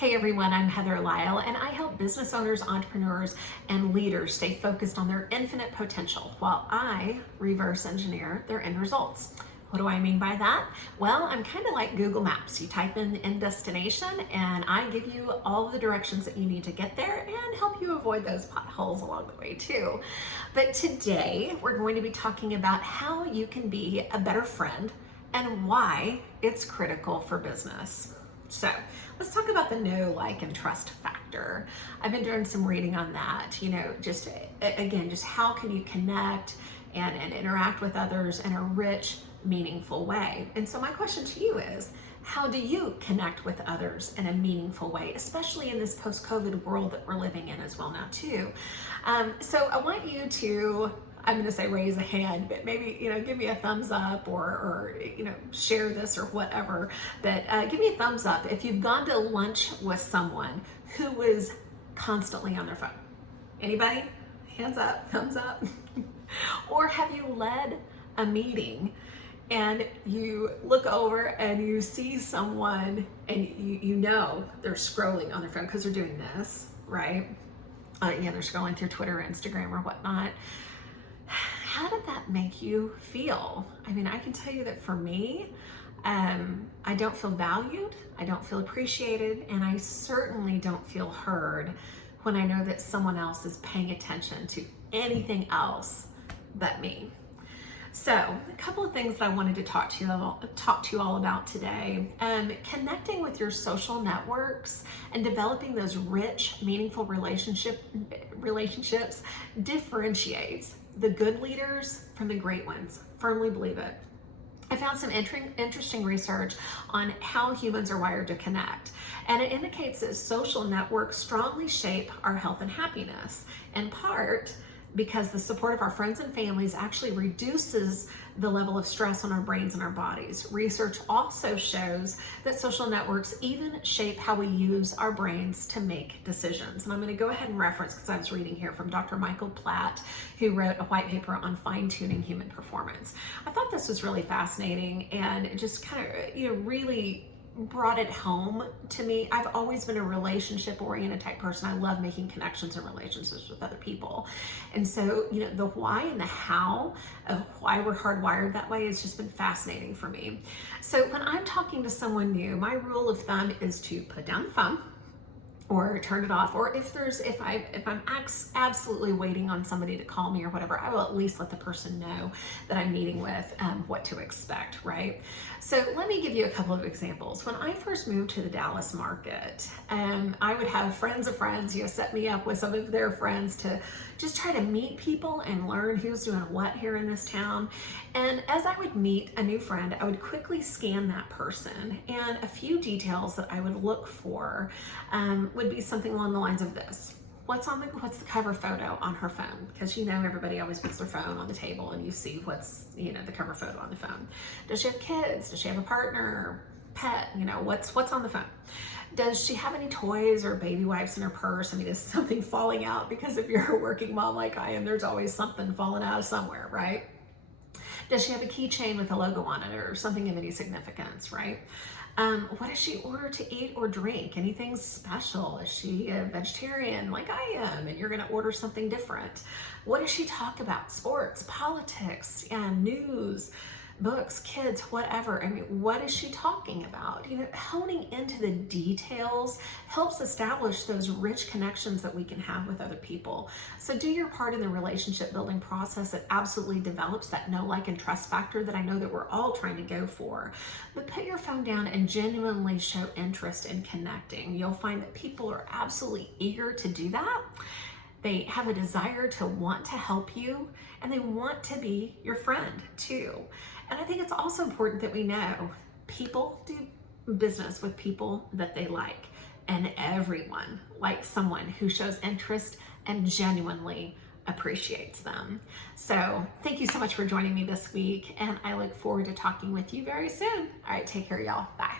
Hey everyone, I'm Heather Lyle, and I help business owners, entrepreneurs, and leaders stay focused on their infinite potential while I reverse engineer their end results. What do I mean by that? Well, I'm kind of like Google Maps. You type in the end destination, and I give you all the directions that you need to get there and help you avoid those potholes along the way, too. But today, we're going to be talking about how you can be a better friend and why it's critical for business. So let's talk about the know, like, and trust factor. I've been doing some reading on that, just again, just how can you connect and interact with others in a rich, meaningful way. And so my question to you is, how do you connect with others in a meaningful way, especially in this post-COVID world that we're living in as well now too? So I want you to, I'm going to say raise a hand, but maybe, give me a thumbs up or share this or whatever. But give me a thumbs up if you've gone to lunch with someone who was constantly on their phone. Anybody? Hands up, thumbs up. Or have you led a meeting and you look over and you see someone and you know they're scrolling on their phone because they're doing this, right? They're scrolling through Twitter or Instagram or whatnot. How did that make you feel? I mean, I can tell you that for me, I don't feel valued, I don't feel appreciated, and I certainly don't feel heard when I know that someone else is paying attention to anything else but me. So, a couple of things that I wanted to talk to you all about today. Connecting with your social networks and developing those rich, meaningful relationships differentiates the good leaders from the great ones. Firmly believe it. I found some interesting research on how humans are wired to connect, and it indicates that social networks strongly shape our health and happiness, in part because the support of our friends and families actually reduces the level of stress on our brains and our bodies. Research also shows that social networks even shape how we use our brains to make decisions. And I'm going to go ahead and reference, because I was reading here from Dr. Michael Platt, who wrote a white paper on fine-tuning human performance. I thought this was really fascinating and it just kind of, really brought it home to me. I've always been a relationship-oriented type person. I love making connections and relationships with other people. And so, the why and the how of why we're hardwired that way has just been fascinating for me. So when I'm talking to someone new, my rule of thumb is to put down the phone or turn it off, or if I'm absolutely waiting on somebody to call me or whatever, I will at least let the person know that I'm meeting with what to expect, right? So let me give you a couple of examples. When I first moved to the Dallas market, I would have friends of friends, set me up with some of their friends to just try to meet people and learn who's doing what here in this town. And as I would meet a new friend, I would quickly scan that person, and a few details that I would look for would be something along the lines of this. What's the cover photo on her phone? Because everybody always puts their phone on the table and you see what's the cover photo on the phone. Does she have kids? Does she have a partner, pet? What's on the phone? Does she have any toys or baby wipes in her purse? I mean, is something falling out? Because if you're a working mom like I am, there's always something falling out of somewhere, right? Does she have a keychain with a logo on it or something of any significance, right? What does she order to eat or drink? Anything special? Is she a vegetarian like I am and you're going to order something different? What does she talk about? Sports, politics, news, books, kids, whatever. I mean, what is she talking about? Honing into the details helps establish those rich connections that we can have with other people. So do your part in the relationship building process. It absolutely develops that know, like, and trust factor that I know that we're all trying to go for. But put your phone down and genuinely show interest in connecting. You'll find that people are absolutely eager to do that. They have a desire to want to help you, and they want to be your friend too. And I think it's also important that we know people do business with people that they like, and everyone likes someone who shows interest and genuinely appreciates them. So thank you so much for joining me this week, and I look forward to talking with you very soon. All right, take care, y'all. Bye.